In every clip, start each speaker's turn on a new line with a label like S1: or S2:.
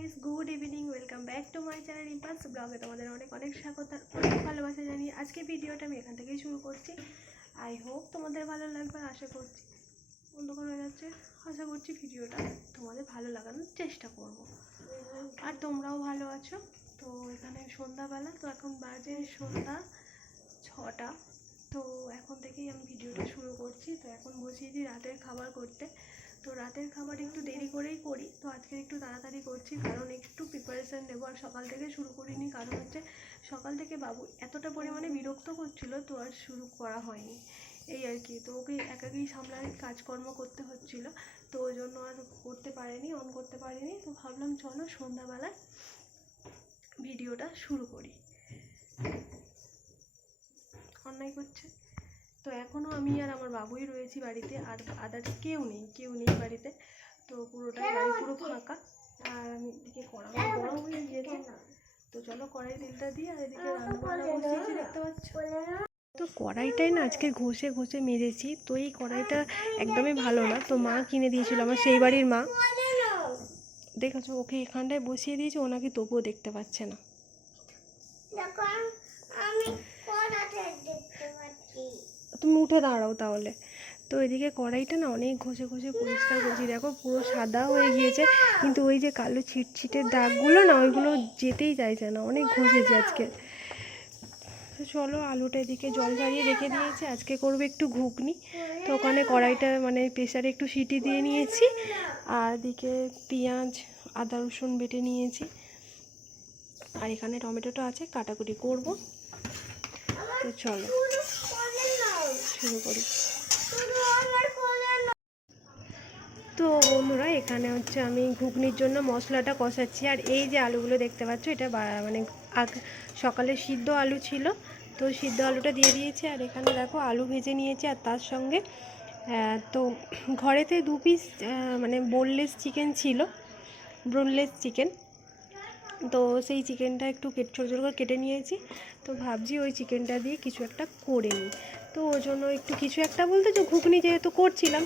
S1: Guys good evening welcome back to my channel ইম্পাস ব্লগে তোমাদের অনেক অনেক স্বাগত আর অনেক ভালোবাসা জানিয়ে আজকে ভিডিওটা আমি এখান থেকেই শুরু করছি। আই হোপ তোমাদের ভালো লাগবে, আশা করছি অন্ধকার হয়ে যাচ্ছে। আশা করছি ভিডিওটা তোমাদের ভালো লাগানোর চেষ্টা করব। আর তোমরাও ভালো আছো? তো এখানে সন্ধ্যাবেলা, তো এখন বাজে সন্ধ্যা ছটা। তো এখন থেকেই আমি ভিডিওটা শুরু করছি। তো এখন বসিয়েছি রাতের খাবার করতে। তো রাতের খাবার একটু দেরি করেই করি। তো আজকে একটু তাড়াতাড়ি করছি, কারণ একটু প্রিপারেশান নেব আর সকাল থেকে শুরু করিনি, কারণ হচ্ছে সকাল থেকে বাবু এতটা পরিমাণে বিরক্ত করছিল তো আর শুরু করা হয়নি। এই আর কি, তো ওকে একাকেই সামলার কাজকর্ম করতে হচ্ছিল, তো ওই জন্য আর করতে পারিনি অন করতে পারিনি। তো ভাবলাম চলো সন্ধ্যাবেলায় ভিডিওটা শুরু করি। অন্যায় করছে। তো এখনও আমি আর আমার বাবুই রয়েছি বাড়িতে, আর আদার্স কেউ নেই কেউ নেই বাড়িতে। তো পুরোটাই বাড়ি পুরো ফাঁকা, আর আমি এদিকে কড়া গরম হয়ে গিয়েছে। তো চলো কড়াই তেলটা দিয়ে আর এদিকে রান্না বান্না দেখতে পাচ্ছ? তো কড়াইটাই না আজকে ঘষে ঘষে মেরেছি, তো এই কড়াইটা একদমই ভালো না। তো মা কিনে দিয়েছিল আমার সেই বাড়ির মা। দেখেছ, ওকে এখানটায় বসিয়ে দিয়েছে ওনাকে তবুও দেখতে পাচ্ছে না
S2: দেখো আমি কড়াতে দেখতে পাচ্ছি
S1: তুমি উঠে দাঁড়াও তাহলে। তো এদিকে কড়াইটা না অনেক ঘষে ঘষে পরিষ্কার করছি। দেখো পুরো সাদা হয়ে গিয়েছে, কিন্তু ওই যে কালো ছিটছিটের দাগগুলো না ওইগুলো যেতেই চাইছে না, অনেক ঘষেছি আজকে। তো চলো আলুটা এদিকে জল ঝারিয়ে রেখে দিয়েছি। আজকে করব একটু ঘুগনি। তো ওখানে কড়াইটা মানে প্রেসারে একটু সিটি দিয়ে নিয়েছি। আর এদিকে পেঁয়াজ, আদা, রসুন বেটে নিয়েছি। আর এখানে টমেটোটা আছে, কাটাকুটি করব। তো চলো। শুরু করি। তো বন্ধুরা, এখানে হচ্ছে আমি ঘুগনির জন্য মশলাটা কষাচ্ছি। আর এই যে আলুগুলো দেখতে পাচ্ছ, এটা মানে সকালে সিদ্ধ আলু ছিল। তো সিদ্ধ আলুটা দিয়ে দিয়েছি, আর এখানে দেখো আলু ভেজে নিয়েছি আর তার সঙ্গে তো ঘরেতে দু পিস মানে বোনলেস চিকেন ছিল ব্রোনলেস চিকেন তো সেই চিকেনটা একটু কেটে, ছোটো ছোটো করে কেটে নিয়েছি। তো ভাবছি ওই চিকেনটা দিয়ে কিছু একটা করে নিই। তো ওই জন্য একটু কিছু একটা বলতে যে ঘুগনি যেহেতু করছিলাম,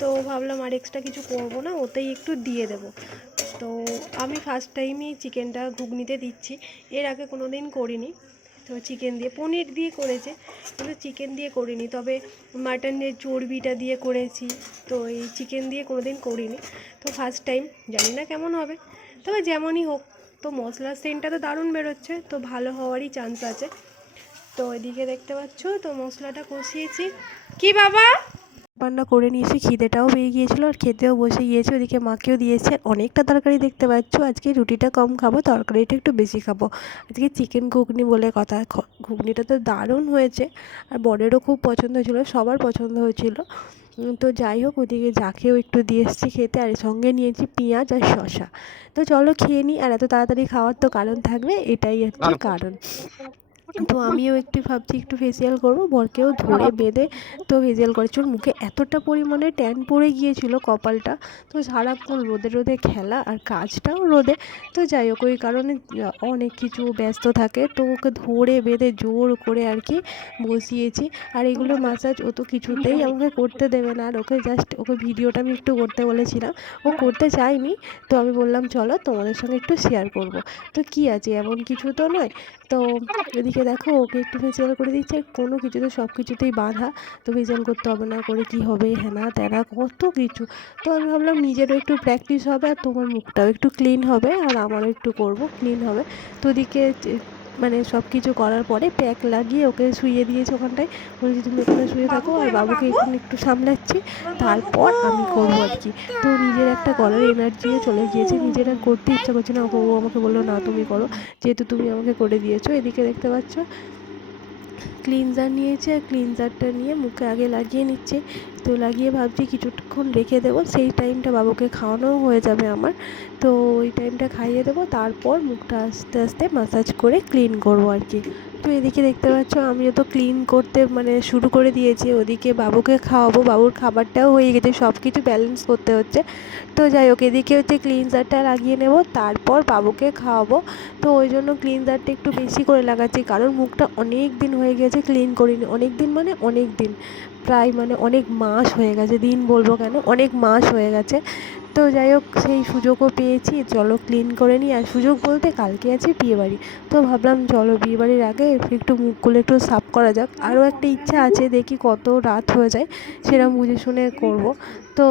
S1: তো ভাবলাম আর এক্সট্রা কিছু করব না, ওতেই একটু দিয়ে দেবো। তো আমি ফার্স্ট টাইমই চিকেনটা ঘুগনিতে দিচ্ছি, এর আগে কোনো দিন করিনি। তো চিকেন দিয়ে, পনির দিয়ে করেছে, কিন্তু চিকেন দিয়ে করিনি, তবে মাটনের চর্বিটা দিয়ে করেছি, তো এই চিকেন দিয়ে কোনো দিন করিনি। তো ফার্স্ট টাইম জানি না কেমন হবে, তবে যেমনই হোক, তো মশলার সেন্টটা তো দারুণ বেরোচ্ছে, তো ভালো হওয়ারই চান্স আছে। তো এদিকে দেখতে পাচ্ছ তো মশলাটা কষিয়েছি। কি বাবা? রান্না করে নিয়েছি খিদেটাও পেয়ে গিয়েছিল আর খেতেও বসে গিয়েছে ওদিকে মাকেও দিয়েছে আর অনেকটা তরকারি দেখতে পাচ্ছ। আজকে রুটিটা কম খাব তরকারিটা একটু বেশি খাব। আজকে চিকেন ঘুগনি বলে কথা ঘুগনিটা তো দারুণ হয়েছে আর বরেরও খুব পছন্দ হয়েছিলো সবার পছন্দ হয়েছিল। তো যাই হোক ওদিকে যাকেও একটু দিয়ে এসেছি খেতে আর সঙ্গে নিয়েছি পেঁয়াজ আর শসা। তো চলো খেয়ে নিই আর এত তাড়াতাড়ি খাওয়ার তো কারণ থাকবে এটাই হচ্ছে কারণ। তো আমিও একটু ভাবছি একটু ফেসিয়াল করব। বরকেও ধরে বেঁধে তো ফেসিয়াল করেছি ওর মুখে এতটা পরিমাণে ট্যান পড়ে গিয়েছিল কপালটা। তো সারাক্ষণ রোদে রোদে খেলা আর কাজটাও রোদে। তো যাই হোক, ওই কারণে অনেক কিছু ব্যস্ত থাকে। তো ওকে ধরে বেঁধে জোর করে আর কি বসিয়েছি। আর এগুলো মাসাজ ও তো কিছুতেই আমাকে করতে দেবে না। আর ওকে জাস্ট ওকে ভিডিওটা আমি একটু করতে বলেছিলাম। ও করতে চায়নি। তো আমি বললাম, চলো তোমাদের সঙ্গে একটু শেয়ার করব। তো কি আছে? এমন কিছু তো নয়। তো এদিকে দেখো, ওকে একটু ফেসিয়াল করে দিচ্ছে। কোনো কিছুতে সব কিছুতেই বাধা। তো ফেসিয়াল করতে হবে না করে কি হবে? হ্যানা ত্যানা কত কিছু। তো আমি ভাবলাম নিজেরও একটু প্র্যাকটিস হবে আর তোমার মুখটাও একটু ক্লিন হবে আর আমারও একটু করব। ক্লিন হবে। তো ওদিকে মানে সব কিছু করার পরে প্যাক লাগিয়ে ওকে শুয়ে দিয়েছে ওখানটায়। বলেছি তুমি ওখানে শুয়ে থাকো আর বাবুকে এখানে একটু সামলাচ্ছি। তারপর আমি করব আর কি। তো নিজের একটা করার এনার্জিও চলে গিয়েছে। নিজের আর করতে ইচ্ছা করছে না। ও আমাকে বলল না তুমি করো। যেহেতু তুমি আমাকে করে দিয়েছ এদিকে দেখতে পাচ্ছ ক্লিনজার নিয়েছে আর ক্লিনজারটা নিয়ে মুখে আগে লাগিয়ে নিচ্ছে। তো লাগিয়ে ভাবছি কিছুক্ষণ রেখে দেবো। সেই টাইমটা বাবুকে খাওয়ানোও হয়ে যাবে আমার। তো ওই টাইমটা খাইয়ে দেবো। তারপর মুখটা আস্তে আস্তে মাসাজ করে ক্লিন করব আর কি। তো এদিকে দেখতে পাচ্ছ, আমিও তো ক্লিন করতে মানে শুরু করে দিয়েছি। ওদিকে বাবুকে খাওয়াবো, বাবুর খাবারটাও হয়ে গেছে সব কিছু ব্যালেন্স করতে হচ্ছে। তো যাই হোক, এদিকে হচ্ছে ক্লিনজারটা লাগিয়ে নেব, তারপর বাবুকে খাওয়াবো। তো ওই জন্য ক্লিনজারটা একটু বেশি করে লাগাচ্ছি, কারণ মুখটা অনেক দিন হয়ে গেছে ক্লিন করিনি। অনেক দিন মানে অনেক দিন, প্রায় মানে অনেক মাস হয়ে গেছে, দিন বলব কেন? অনেক মাস হয়ে গেছে। তো যাই হোক, সেই সুযোগও পেয়েছি। চলো ক্লিন করে নিই। আর সুযোগ বলতে কালকে আছে বিয়েবাড়ি। তো ভাবলাম চলো বিয়েবাড়ির আগে একটু মুখগুলো একটু সাফ করা যাক। আরও একটা ইচ্ছা আছে দেখি কত রাত হয়ে যায় সেরকম বুঝে শুনে করব। তো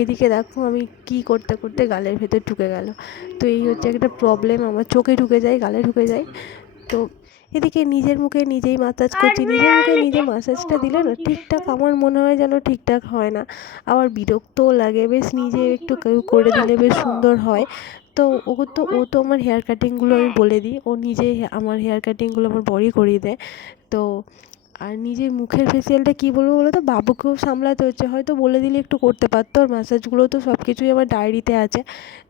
S1: এদিকে দেখো আমি কি করতে করতে গালের ভেতর ঢুকে গেল। তো এই হচ্ছে একটা প্রবলেম আমার চোখে ঢুকে যায়, গালে ঢুকে যায়। তো এদিকে নিজের মুখে নিজেই মাসাজ করছি নিজের মুখে নিজে মাসাজটা দিলে না ঠিকঠাক আমার মনে হয় যেন ঠিকঠাক হয় না। আবার বিরক্তও লাগে বেশ নিজে একটু কেউ করে দিলে বেশ সুন্দর হয়। তো ও তো ও তো আমার হেয়ার কাটিংগুলো আমি বলে দিই ও নিজেই আমার হেয়ার কাটিংগুলো আমার বড়ি করিয়ে দেয়। তো আর নিজের মুখের ফেসিয়ালটা কী বলব বলো তো বাবুকেও সামলাতে হচ্ছে। হয়তো বলে দিলে একটু করতে পারতো। আর ম্যাসাজগুলো তো সব কিছুই আমার ডায়েরিতে আছে।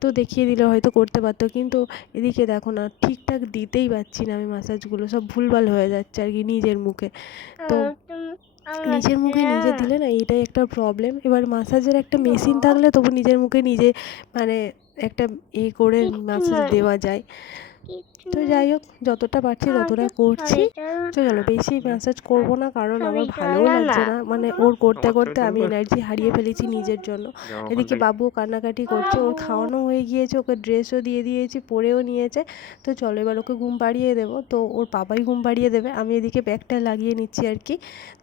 S1: তো দেখিয়ে দিলে হয়তো করতে পারতো। কিন্তু এদিকে দেখো না ঠিকঠাক দিতেই পারছি না আমি ম্যাসাজগুলো সব ভুলভাল হয়ে যাচ্ছে আর কি নিজের মুখে। তো নিজের মুখে নিজে দিলে না এটাই একটা প্রবলেম এবার মাসাজের একটা মেশিন থাকলে তবু নিজের মুখে নিজে মানে একটা এ করে মাসাজ দেওয়া যায়। তো যাই হোক যতটা পারছি ততটা করছি। তো চলো বেশি ম্যাসাজ করব না কারণ আমার ভালোও লাগছে না। মানে ওর করতে করতে আমি এনার্জি হারিয়ে ফেলেছি নিজের জন্য। এদিকে বাবুও কান্নাকাটি করছে ওর খাওয়ানো হয়ে গিয়েছে ওকে ড্রেসও দিয়ে দিয়েছি পরেও নিয়েছে। তো চলো এবার ওকে ঘুম পাড়িয়ে দেবো। তো ওর বাবাই ঘুম পাড়িয়ে দেবে। আমি এদিকে ব্যাগটা লাগিয়ে নিচ্ছি আর কি।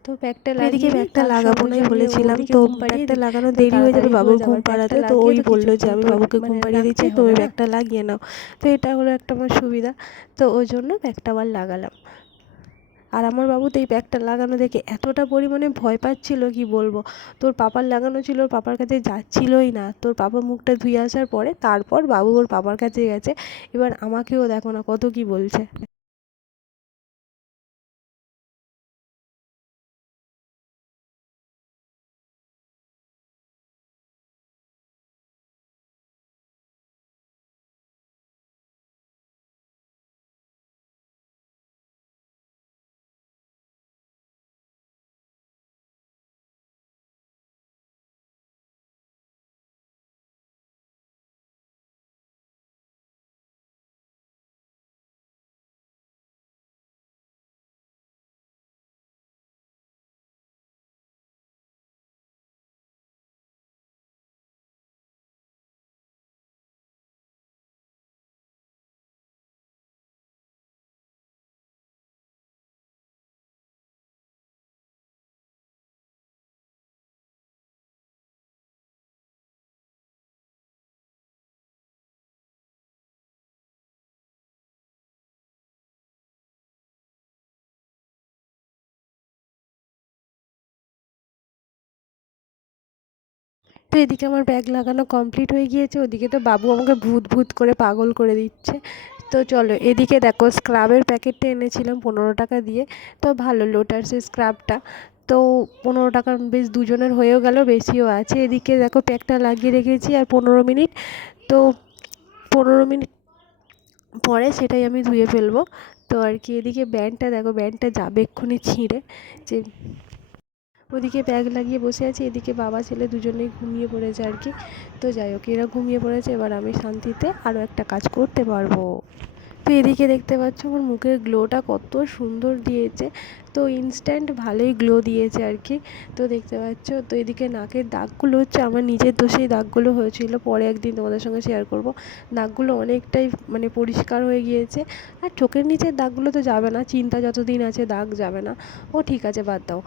S1: তো ব্যাগটা এদিকে ব্যাগটা লাগাবো না বলেছিলাম তো ব্যাগটা লাগানো দেরি হয়ে যাবে বাবুর ঘুম পাড়াতে। তো ওই বলল যে আমি বাবুকে ঘুম পাড়িয়ে দিচ্ছি তো ওই ব্যাগটা লাগিয়ে নাও। তো এটা হলো একটা আমার সুবিধা তো ওই জন্য ব্যাগটা আবার লাগালাম। আর আমার বাবু তো এই ব্যাগটা লাগানো দেখে এতটা পরিমাণে ভয় পাচ্ছিল, কি বলব? তোর পাপার লাগানো ছিল, ওর পাপার কাছে যাচ্ছিলই না। তোর পাপা মুখটা ধুয়ে আসার পরে তারপর বাবু ওর পাপার কাছে গেছে। এবার আমাকেও দেখো না, কত কি বলছে। তো এদিকে আমার ব্যাগ লাগানো কমপ্লিট হয়ে গিয়েছে, ওদিকে তো বাবু আমাকে ভূত ভূত করে পাগল করে দিচ্ছে। তো চলো, এদিকে দেখো স্ক্রাবের প্যাকেটটা এনেছিলাম পনেরো টাকা দিয়ে, তো ভালো লোটাসের স্ক্রাবটা তো পনেরো টাকার বেশ দুজনের হয়েও গেল, বেশিও আছে। এদিকে দেখো প্যাকটা লাগিয়ে রেখেছি আর পনেরো মিনিট, তো পনেরো মিনিট পরে সেটাই আমি ধুয়ে ফেলব। তো আর কি, এদিকে ব্যান্ডটা দেখো, ব্যান্ডটা যাবে এক্ষুনি ছিঁড়ে, যে ওদিকে ব্যাগ লাগিয়ে বসে আছি, এদিকে বাবা, ছেলে দুজনেই ঘুমিয়ে পড়েছে আর কি। তো যাই হোক, এরা ঘুমিয়ে পড়েছে, এবার আমি শান্তিতে আরও একটা কাজ করতে পারব। তো এদিকে দেখতে পাচ্ছ আমার মুখের গ্লোটা কত সুন্দর দিয়েছে। তো ইনস্ট্যান্ট ভালোই গ্লো দিয়েছে আর কি তো দেখতে পাচ্ছ, তো এদিকে নাকের দাগগুলো হচ্ছে আমার নিজের দোষেই দাগগুলো হয়েছিল। পরে একদিন তোমাদের সঙ্গে শেয়ার করব। দাগগুলো অনেকটাই মানে পরিষ্কার হয়ে গিয়েছে। আর চোখের নিচের দাগগুলো তো যাবে না, চিন্তা যতদিন আছে দাগ যাবে না। ও ঠিক আছে, বাদ দাও।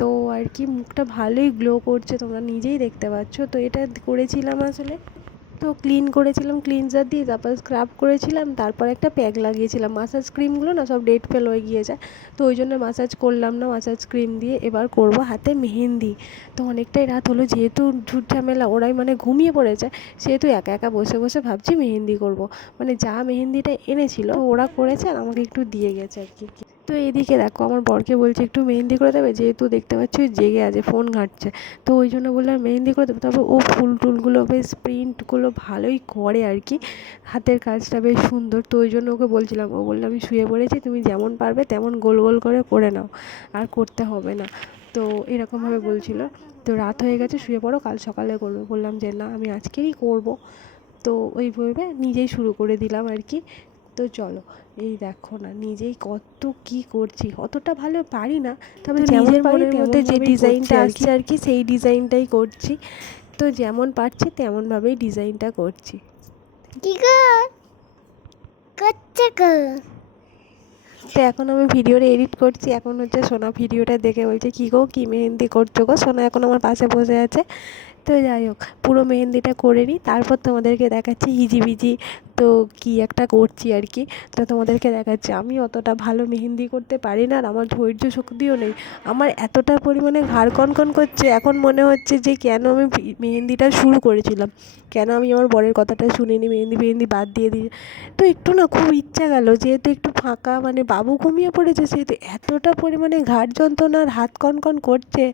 S1: তো আর কি মুখটা ভালোই গ্লো করছে, তোমরা নিজেই দেখতে পাচ্ছ। তো এটা করেছিলাম আসলে। তো ক্লিন করেছিলাম ক্লিনজার দিয়ে তারপর স্ক্রাব করেছিলাম, তারপর একটা প্যাক লাগিয়েছিলাম। মাসাজ ক্রিমগুলো না সব ডেট ফেল হয়ে গিয়েছে, তো ওই জন্য মাসাজ করলাম না মাসাজ ক্রিম দিয়ে। এবার করব হাতে মেহেন্দি। তো অনেকটাই রাত হলো, যেহেতু ঝুট ঝামেলা, ওরাই মানে ঘুমিয়ে পড়েছে, সেহেতু একা একা বসে বসে ভাবছি মেহেন্দি করব। মানে যা মেহেন্দিটা এনেছিল, ওরা করেছে আর আমাকে একটু দিয়ে গেছে আর কি। তো এদিকে দেখো, আমার বরকে বলছে, একটু মেহেন্দি করে দেবে? যেহেতু দেখতে পাচ্ছি জেগে আছে, ফোন ঘাঁটছে। তো ওই জন্য বললাম, মেহেন্দি করে দেবে? তারপর ও ফুল টুলগুলো বেশ প্রিন্টগুলো ভালোই করে আর কি। হাতের কাজটা বেশ সুন্দর। তো ওই জন্য ওকে বলছিলাম, ও বলল, আমি শুয়ে পড়েছি, তুমি যেমন পারবে তেমন গোল গোল করে করে নাও, আর করতে হবে না। তো এরকমভাবে বলছিল। তো রাত হয়ে গেছে, শুয়ে পড়ো, কাল সকালে করবে। বললাম যে, না, আমি আজকেরই করব। তো ওই ভেবে নিজেই শুরু করে দিলাম আর কি। তো চলো এই দেখো না নিজেই কত কি করছি অতটা ভালো পারি না তবে নিজের মনের মধ্যে যে ডিজাইনটা আসছে আর কি সেই ডিজাইনটাই করছি তো যেমন পারছি তেমনভাবেই ডিজাইনটা করছি।
S2: কি গো?
S1: তো এখন আমি ভিডিওটা এডিট করছি এখন হচ্ছে সোনা ভিডিওটা দেখে বলছে কী গো কী মেহেন্দি করছ গো? সোনা এখন আমার পাশে বসে আছে। তো যাই হোক পুরো মেহেন্দিটা করে নিই তারপর তোমাদেরকে দেখাচ্ছি হিজিবিজি তো কী একটা করছি আর কি। তো তোমাদেরকে দেখাচ্ছি, আমি অতটা ভালো মেহেন্দি করতে পারি না আর আমার ধৈর্য শক্তিও নেই। আমার এতটা পরিমাণে ঘাড় কনকন করছে, এখন মনে হচ্ছে যে কেন আমি মেহেন্দিটা শুরু করেছিলাম। কেন আমি আমার বরের কথাটা শুনিনি, মেহেন্দি মেহেন্দি বাদ দিয়ে দিই। তো একটু না খুব ইচ্ছা গেল, যেহেতু একটু ফাঁকা মানে বাবু ঘুমিয়ে পড়েছে, সেহেতু এতটা পরিমাণে ঘাড় যন্ত্রণা আর হাত কনকন করছে।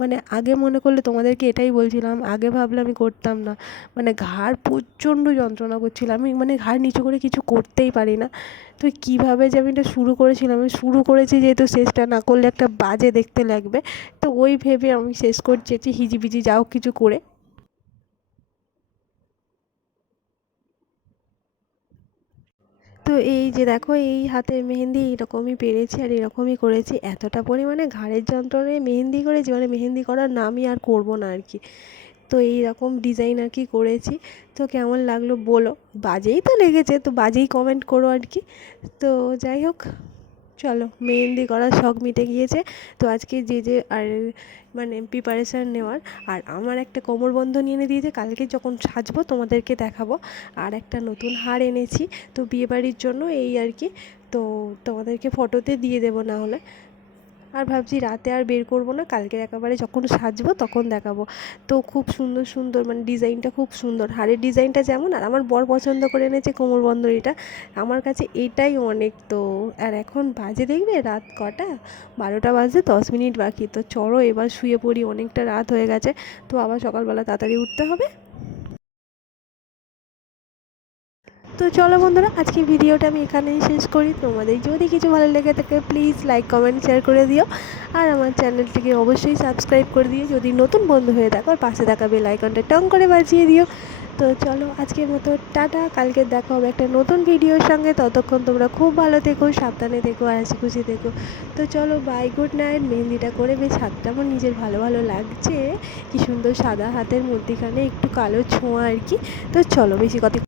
S1: মানে আগে মনে করলে তোমাদেরকে এটাই বলছিলাম, আগে ভাবলে আমি করতাম না। মানে ঘাড় প্রচণ্ড যন্ত্রণা করছিল, আমি মানে ঘাড় নিচু করে কিছু করতেই পারি না। তো কীভাবে যে আমি এটা শুরু করেছিলাম, আমি শুরু করেছি যেহেতু শেষটা না করলে একটা বাজে দেখতে লাগবে। তো ওই ভেবে আমি শেষ করছি হিজিবিজি যাও কিছু করে। তো এই যে দেখো, এই হাতে মেহেন্দি এইরকমই পেরেছি আর এরকমই করেছি। এতটা পরিমাণে ঘাড়ের যন্ত্রণায় মেহেন্দি করেছি মানে মেহেন্দি করার নামই আর করব না আর কি। তো এই রকম ডিজাইন আর কি করেছি। তো কেমন লাগল বলো। বাজেই তো লেগেছে, তো বাজেই কমেন্ট করো আর কি। তো যাই হোক, চলো মেহেন্দি করার শখ মিটে গিয়েছে। তো আজকে যে যে আর মানে প্রিপারেশান নেওয়ার, আর আমার একটা কোমর বন্ধনী এনে দিয়েছে, কালকে যখন সাজবো তোমাদেরকে দেখাবো। আর একটা নতুন হার এনেছি, তো বিয়েবাড়ির জন্য এই আর কি। তো তোমাদেরকে ফটোতে দিয়ে দেবো না হলে। আর ভাবছি রাতে আর বের করব না কালকে একেবারে যখন সাজবো তখন দেখাবো। তো খুব সুন্দর সুন্দর মানে ডিজাইনটা খুব সুন্দর। হারের ডিজাইনটা যেমন, আর আমার বর পছন্দ করে এনেছে কোমর বন্ধনীটা আমার কাছে এটাই অনেক তো। আর এখন বাজে দেখবে রাত কটা? বারোটা বাজে, দশ মিনিট বাকি। তো চলো এবার শুয়ে পড়ি, অনেকটা রাত হয়ে গেছে। তো আবার সকালবেলা তাড়াতাড়ি উঠতে হবে। তো চলো বন্ধুরা আজকে ভিডিওটা আমি এখানেই শেষ করি। তোমাদের যদি কিছু ভালো লেগে থাকে প্লিজ লাইক কমেন্ট শেয়ার করে দিও। আর আমার চ্যানেলটিকে অবশ্যই সাবস্ক্রাইব করে দিও। যদি নতুন বন্ধু হয়ে থাকো, আর পাশে থাকা বেল আইকনটা টং করে বাজিয়ে দিও। তো চলো, আজকের মতো টাটা। কালকে দেখা হবে একটা নতুন ভিডিওর সঙ্গে। ততক্ষণ তোমরা খুব ভালো থেকো, সাবধানে থেকো, আর হাসি খুশি থেকো। তো চলো বাই গুড নাইট মেহেন্দিটা করে বেশ হাতটা আমার নিজের ভালো ভালো লাগছে। কি সুন্দর সাদা হাতের মধ্যেখানে একটু কালো ছোঁয়া আর কি। তো চলো, বেশি কথা